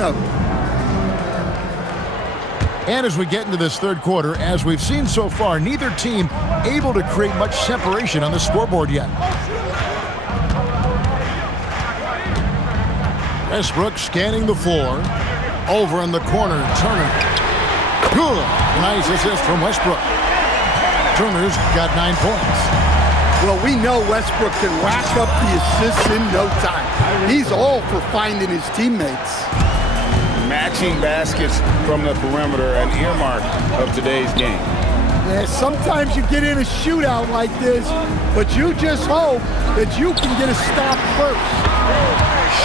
note. And as we get into this third quarter, as we've seen so far, neither team able to create much separation on the scoreboard yet. Westbrook scanning the floor. Over in the corner, Turner. Good. Nice assist from Westbrook. Turner's got 9 points. Well, we know Westbrook can rack up the assists in no time. He's all for finding his teammates. Matching baskets from the perimeter, an earmark of today's game. Yeah, sometimes you get in a shootout like this, but you just hope that you can get a stop first.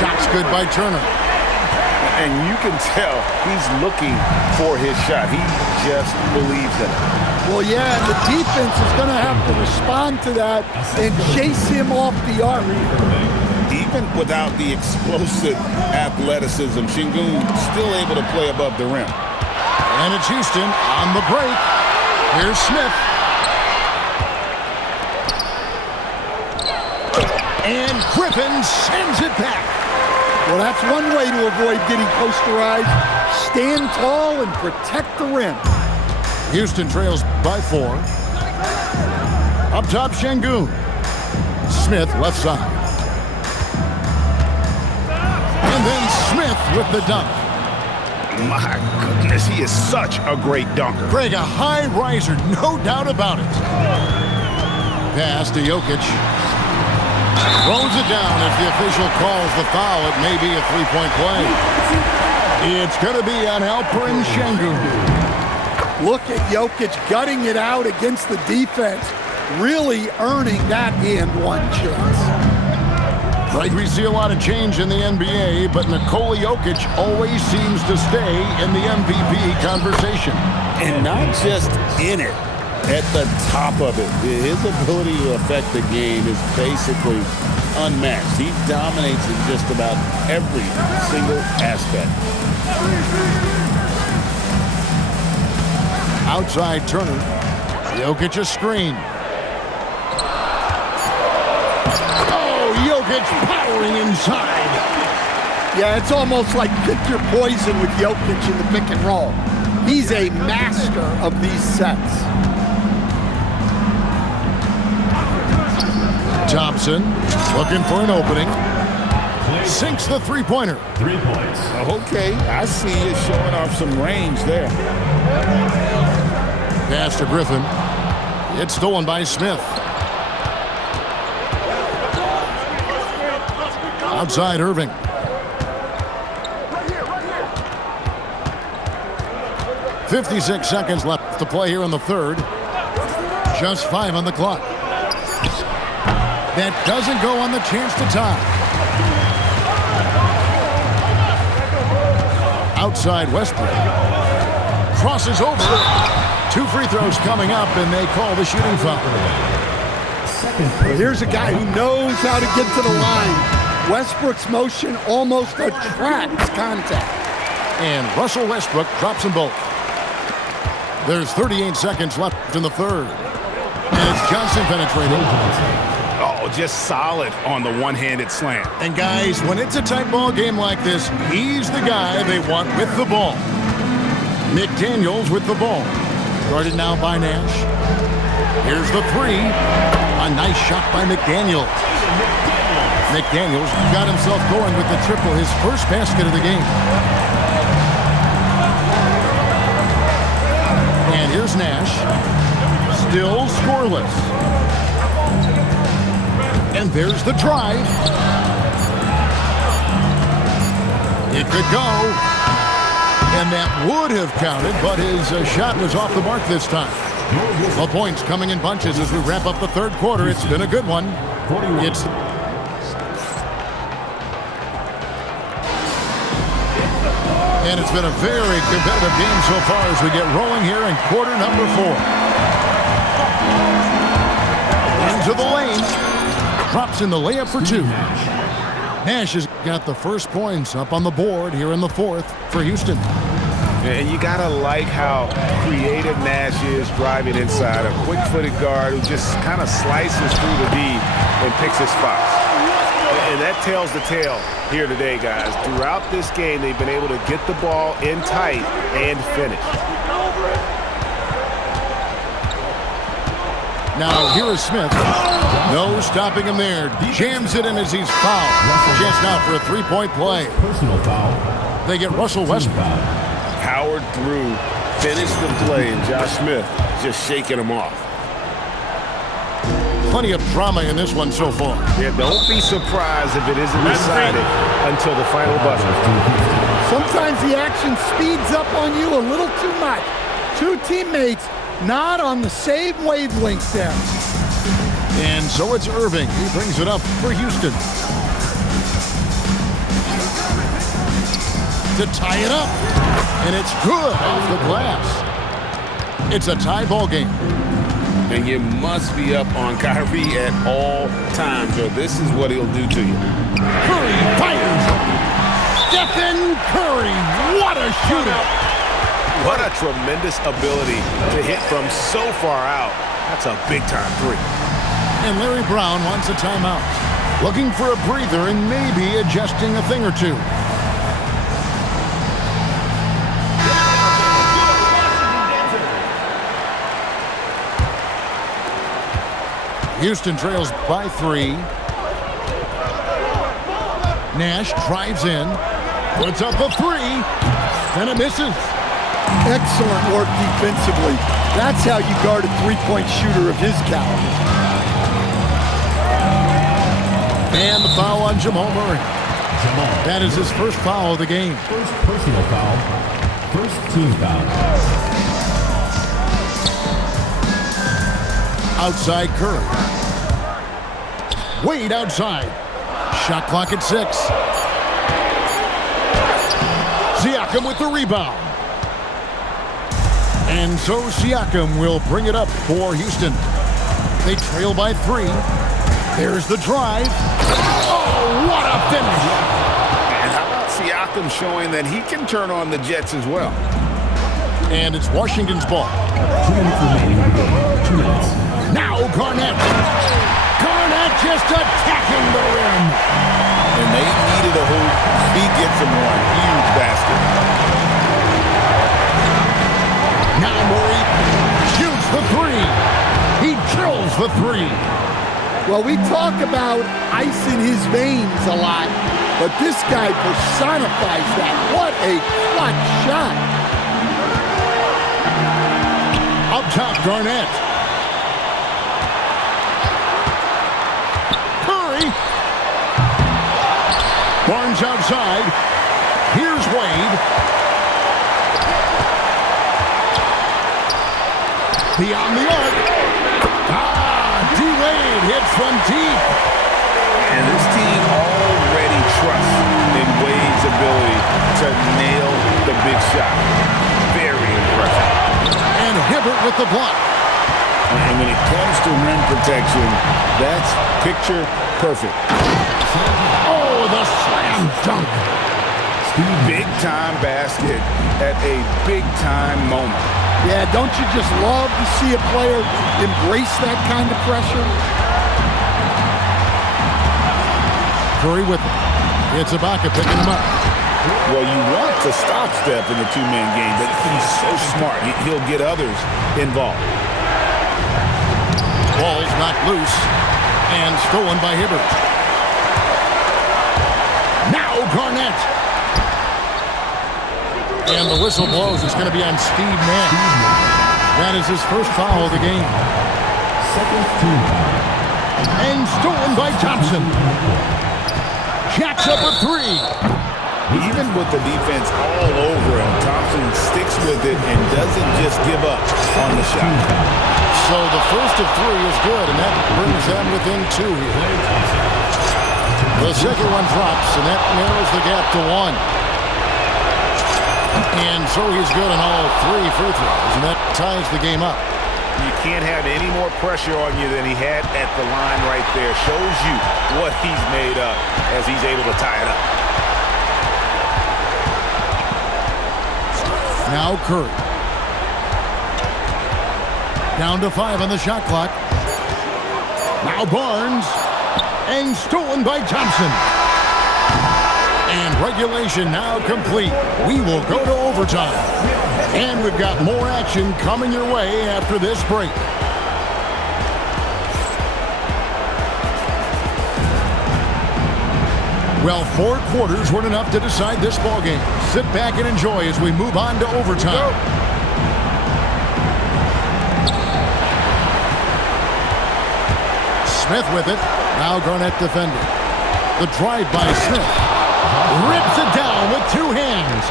Shot's good by Turner. And you can tell he's looking for his shot. He just believes in it. Well, yeah, and the defense is going to have to respond to that and chase him off the arc. Even without the explosive athleticism, Şengün still able to play above the rim. And it's Houston on the break. Here's Smith. And Griffin sends it back. Well, that's one way to avoid getting posterized. Stand tall and protect the rim. Houston trails by 4. Up top, Şengün. Smith left side. And then Smith with the dunk. My goodness, he is such a great dunker. Greg, a high riser, no doubt about it. Pass to Jokic. Throws it down. If the official calls the foul, it may be a three-point play. It's going to be on Alperen Şengün. Look at Jokic gutting it out against the defense, really earning that and one chance. Right, we see a lot of change in the NBA, but Nikola Jokic always seems to stay in the MVP conversation. And not just in it, at the top of it. His ability to affect the game is basically unmatched. He dominates in just about every single aspect. Outside Turner. Jokic a screen. Jokic powering inside. Yeah, it's almost like pick your poison with Jokic in the pick and roll. He's a master of these sets. Thompson looking for an opening. Sinks the three-pointer. 3 points. Okay, I see you showing off some range there. Pass to Griffin. It's stolen by Smith. Outside Irving. Right here. 56 seconds left to play here in the third. Just 5 on the clock. That doesn't go on the chance to tie. Outside Westbrook. Crosses over. 2 free throws coming up, and they call the shooting foul. Well, here's a guy who knows how to get to the line. Westbrook's motion almost attracts contact. And Russell Westbrook drops them both. There's 38 seconds left in the third. And it's Johnson penetrating. Oh, just solid on the one-handed slam. And guys, when it's a tight ball game like this, he's the guy they want with the ball. McDaniels with the ball. Guarded now by Nash. Here's the 3. A nice shot by McDaniels. McDaniels got himself going with the triple, his first basket of the game. And here's Nash. Still scoreless. And there's the drive. It could go. And that would have counted, but his shot was off the mark this time. The points coming in bunches as we wrap up the third quarter. It's been a good one. And it's been a very competitive game so far as we get rolling here in quarter number 4. Into the lane. Drops in the layup for 2. Nash has got the first points up on the board here in the fourth for Houston. And you gotta like how creative Nash is driving inside. A quick-footed guard who just kind of slices through the D and picks his spots. And that tells the tale here today, guys. Throughout this game, they've been able to get the ball in tight and finish. Now, here is Smith. No stopping him there. Jams it in as he's fouled. Chance now for a three-point play. Personal foul. They get Russell Westbrook. Powered through, finished the play, and Josh Smith just shaking him off. Plenty of drama in this one so far. Yeah, don't be surprised if it isn't decided until the final buzzer. Sometimes the action speeds up on you a little too much. Two teammates not on the same wavelength there. And so it's Irving. He brings it up for Houston. To tie it up. And it's good off the glass. It's a tie ball game. And you must be up on Kyrie at all times, or this is what he'll do to you. Curry fires. Stephen Curry. What a shooter. What a tremendous ability to hit from so far out. That's a big-time three. And Larry Brown wants a timeout. Looking for a breather and maybe adjusting a thing or two. Houston trails by 3. Nash drives in. Puts up a 3. And it misses. Excellent work defensively. That's how you guard a three-point shooter of his caliber. And the foul on Jamal Murray. That is his first foul of the game. First personal foul. First team foul. Outside Curry. Wade outside. Shot clock at 6. Siakam with the rebound. And so Siakam will bring it up for Houston. They trail by 3. There's the drive. Oh, what a finish. And how about Siakam showing that he can turn on the Jets as well? And it's Washington's ball. 2 minutes remaining in the game. 2 minutes. Now Garnett. Garnett just attacking the rim. And they needed a hoop. He gets him one. Huge basket. Now Murray shoots the 3. He drills the 3. Well, we talk about ice in his veins a lot, but this guy personifies that. What a clutch shot. Up top, Garnett. Curry. Barnes outside. Here's Wade. Beyond the arc. D-Wade hits from deep. And this team already trusts in Wade's ability to nail the big shot. Very impressive. And Hibbert with the block. And when it comes to rim protection, that's picture perfect. Oh, the slam dunk. Big-time basket at a big-time moment. Yeah, don't you just love to see a player embrace that kind of pressure? Curry with it. It's Ibaka picking him up. Well, you want to stop Steph in the two-man game, but he's so smart. He'll get others involved. Ball's knocked loose and stolen by Hibbert. Now Garnett. And the whistle blows. It's going to be on Steve Nash. That is his first foul of the game. Second team foul. And stolen by Thompson. Jacks up a 3. Even with the defense all over him, Thompson sticks with it and doesn't just give up on the shot. So the first of 3 is good, and that brings them within 2 here. The second one drops, and that narrows the gap to 1. And so he's good on all 3 free throws, and that ties the game up. You can't have any more pressure on you than he had at the line right there. Shows you what he's made up as he's able to tie it up. Now Curry. Down to 5 on the shot clock. Now Barnes. And stolen by Thompson. And regulation now complete. We will go to overtime. And we've got more action coming your way after this break. Well, 4 quarters weren't enough to decide this ballgame. Sit back and enjoy as we move on to overtime. Smith with it. Now Garnett defending. The drive by Smith. Rips it down with 2 hands.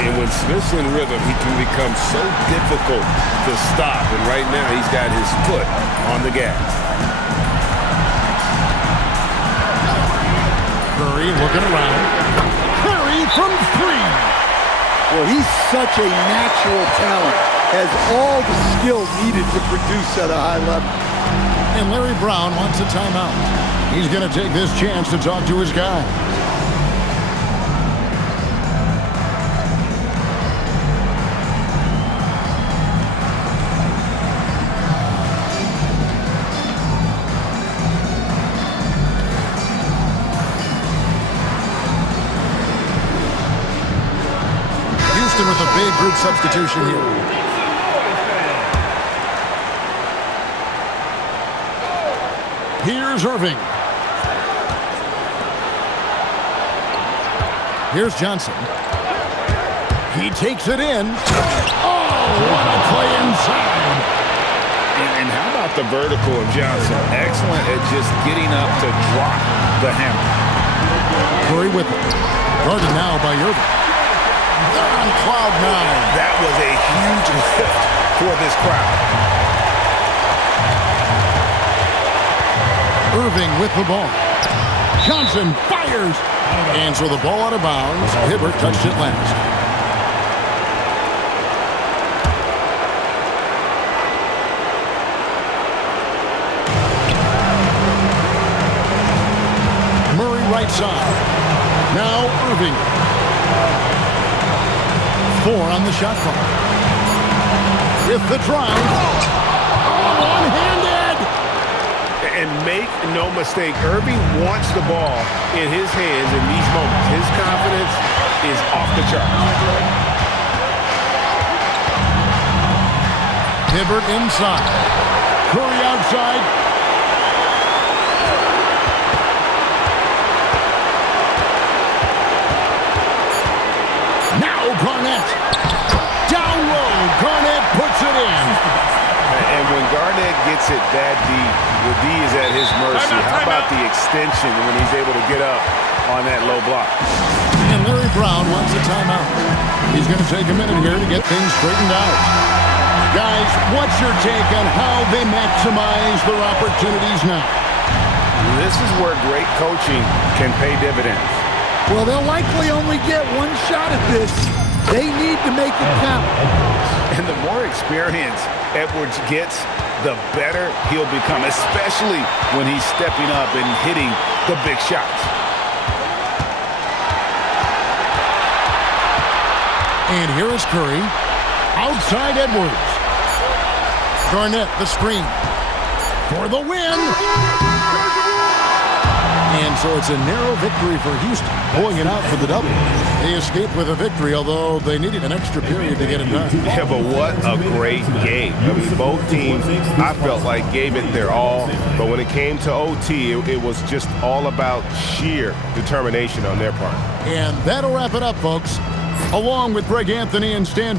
And when Smith's in rhythm, he can become so difficult to stop. And right now, he's got his foot on the gas. Curry looking around. Curry from 3. Well, he's such a natural talent. Has all the skill needed to produce at a high level. And Larry Brown wants a timeout. He's going to take this chance to talk to his guy. Houston with a big group substitution here. Here's Irving. Here's Johnson. He takes it in. Oh, what a play inside. And how about the vertical of Johnson? Excellent at just getting up to drop the hammer. Curry with it. Guarded now by Irving. They're on cloud 9. That was a huge lift for this crowd. Irving with the ball. Johnson fires. And so the ball out of bounds. Hibbert touched it last. Murray right side. Now Irving. 4 on the shot clock. With the drive. One-handed. And make no mistake, Irving wants the ball in his hands in these moments. His confidence is off the charts. Hibbert inside. Curry outside. Now Garnett. Down low. Garnett puts it in. And when Garnett gets it that deep, the D is at his mercy. How about the extension when he's able to get up on that low block? And Larry Brown wants a timeout. He's going to take a minute here to get things straightened out. Guys, what's your take on how they maximize their opportunities now? This is where great coaching can pay dividends. Well, they'll likely only get 1 shot at this. They need to make it count. And the more experience Edwards gets, the better he'll become, especially when he's stepping up and hitting the big shots. And here is Curry. Outside Edwards. Garnett, the screen. For the win. And so it's a narrow victory for Houston, pulling it out for the double. They escaped with a victory, although they needed an extra period to get it done. Yeah, but what a great game. I mean, both teams, I felt like, gave it their all. But when it came to OT, it was just all about sheer determination on their part. And that'll wrap it up, folks. Along with Greg Anthony and Stan